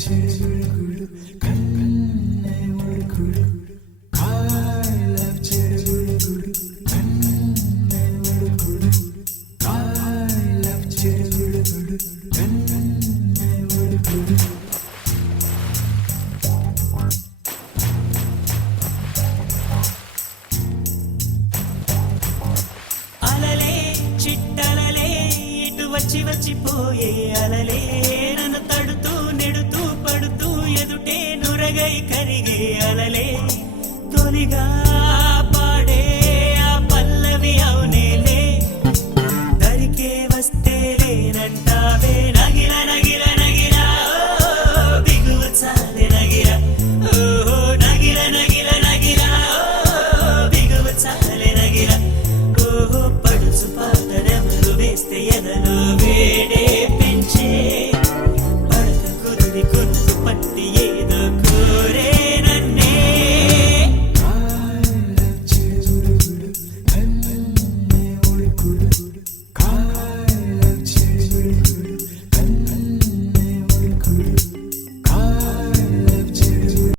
చెడుగుడు కన్నే ఉడుకుడు I love చెడుగుడు కన్నే ఉడుకుడు I love చెడుగుడు కన్నే ఉడుకుడు అలలే చిట్టలలే ఇటు వచ్చి వచ్చిపోయే అలలే నన్ను తడుతూ నెడుతూ పడుతూ ఎదుటే నురగై కరిగే అలలే తొలిగా